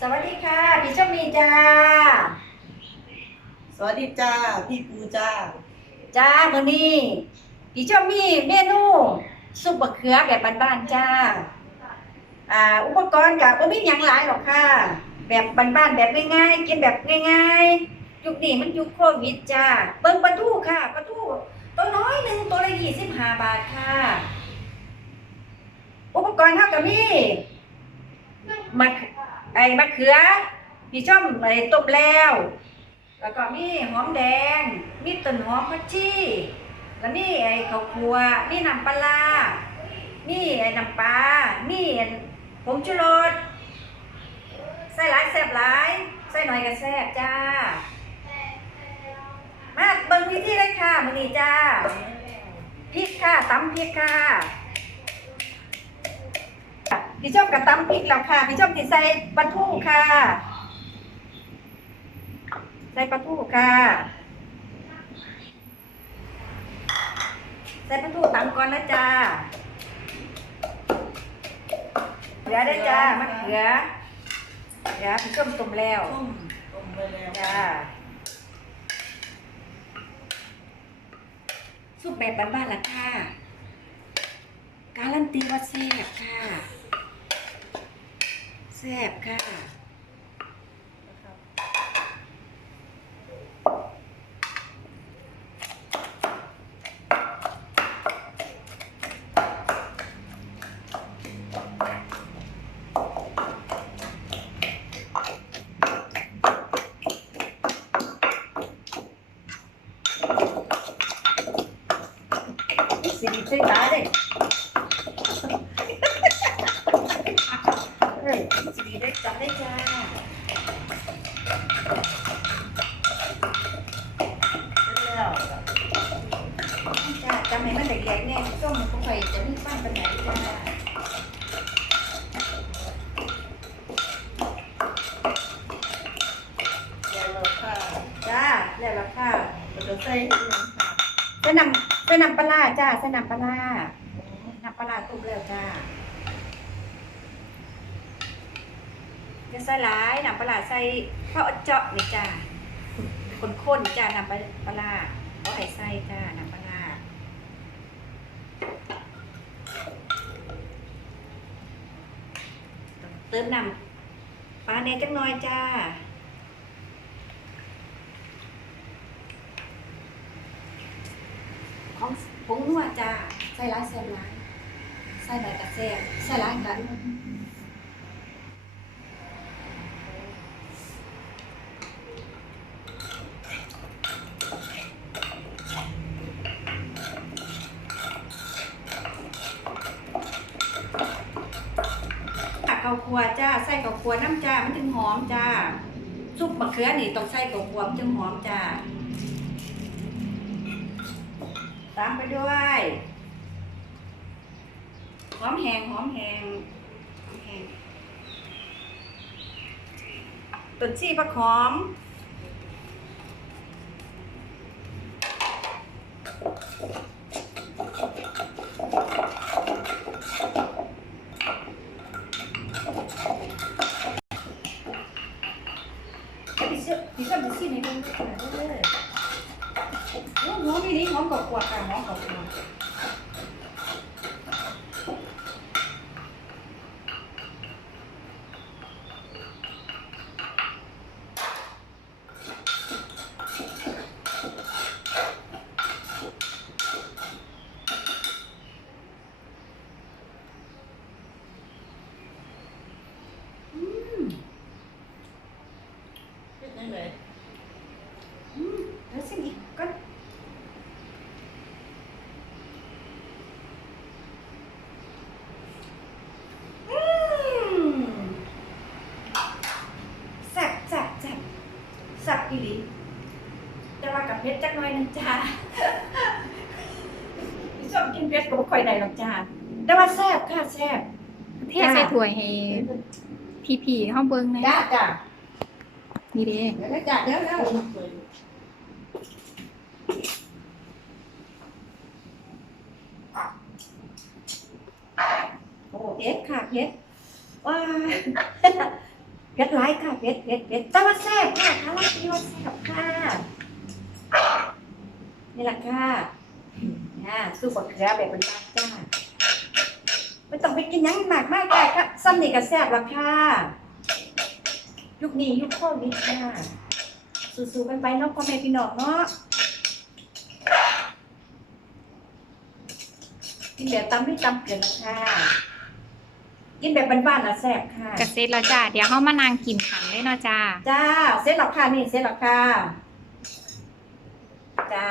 สวัสดีค่ะ พี่เจ้ามีจ้า สวัสดีจ้า พี่ปูจ้า จ้ามื้อนี้พี่เจ้ามีเมนูซุปบะเขือแบบบ้านๆจ้า อ่า อุปกรณ์ก็บ่มีหยังหลายหรอกค่ะ แบบบ้านๆแบบง่ายๆ กินแบบง่ายๆยุคนี้มันยุคโควิดจ้า เบิ่งปลาทูค่ะปลาทูตัวน้อยหนึงตัวละ25บาทค่ะ อุปกรณ์เฮาก็มีมะ ไอ้มะเขือพี่ชมไอ้ต้มแล้ว แล้วก็มีหอมแดง มีต้นหอมผักชีแล้วมีไอ้ข้าวคั่วมีน้ำปลามีไอ้น้ำปลามีไอ้ผงชูรสใส่หลายแซ่บหลายใส่หน่อยก็แซ่บจ้า มาเบิ่งวิธีเลยค่ะมื้อนี้จ้าพริกค่ะตำพริกค่ะ พี่ชอบกับตำพริกแล้วค่ะ พี่ชอบที่ใส่ปลาทูค่ะ ใส่ปลาทูค่ะ ใส่ปลาทูตำก่อนนะจ้าเขือได้จ้ามะเขือเดี๋ยวพี่ชมต้มแล้วต้มต้มไปแล้วจ้าซุปแบบบ้านๆล่ะค่ะการันตีว่าแซ่บค่ะแซ่บค่ะ สิริช่วยตาเลยเฮ้ยสิริ ได้จ้าแล้วจ้าจำให้มันแหลกๆแน่ส้มของไข่จะมีป้านปันไหนจ้าแล้วค่ะจ้าแล้วละค่ะจะใส่อีกอย่างค่ะนำใส่น้ำปลาร้าจ้าใส่น้ำปลาน้ำปลาร้าตุกแล้วจ้า จะใส่หลายน้ำปลาใส่ข้าวเจาะนี่จ้าข้นๆจ้าน้ำปลาปลาเอาให้ใส่จ้าน้ำปลาเติมน้ำปลาเนยจักหน่อยจ้าของผงนัวจ้าใส่ร้ายแซ่บร้ายใส่หน่อยกับแซ่บใส่ร้ายกัน ข้าวคั่วจ้าใส่ข้าวคั่วน้ำจ้ามันถึงหอมจ้าซุปมะเขือนี่ต้องใส่ข้าวคั่วมันถึงหอมจ้าตามไปด้วยหอมแหงหอมแหงหอมแหงต้นซี่ผักหอม พี่เชื่อพี่เชื่อพี่ซี่ในเรื่องขนาดนั้นเลย โอ้หอมอีนี่หอมกว่าๆค่ะหอมกว่าๆอืม เป็นยังไง อืมแล้วสิ่งอีกก็ อืมแซ่บแซ่บแซ่บแซ่บ อีหลีแต่ว่ากับเพชรจักหน่อยหนึงจ้าพี่ชอบกินเพชรก็บ่ค่อยได้หรอกจ้าแต่ว่าแซ่บค่ะแซ่บเทใส่ถ้วยให้พี่ๆเฮาเบิ่งแหน่จ้าจ้านี่เด้เดี๋ยวนะจ้าเดี๋ยวแล้วโอ้เพชรค่ะเพชรว้า เผ็ดหลายค่ะเผ็ดเผ็ดเผ็ดแต่ว่าแซ่บค่ะค่ะว่าที่ว่าแซ่บค่ะนี่แหละค่ะอ่าสู้บักเขือแบบเป็นตาจ้าไม่ต้องไปกินยังมากมากค่ะค่ะซ้ำนี่ก็แซ่บละค่ะยุคนี้ยุคโควิดค่ะสู้ๆกันไปเนาะพ่อแม่พี่น้องเนาะกินแบบตำไม่ตำเกินนะคะ กินแบบบ้านๆนะแซ่บค่ะกระเซ็ตแล้วจ้า เดี๋ยวเขามานางกินขันเลยเนาะจ้า จ้าเสร็จแล้วค่ะนี่เสร็จแล้วค่ะจ้า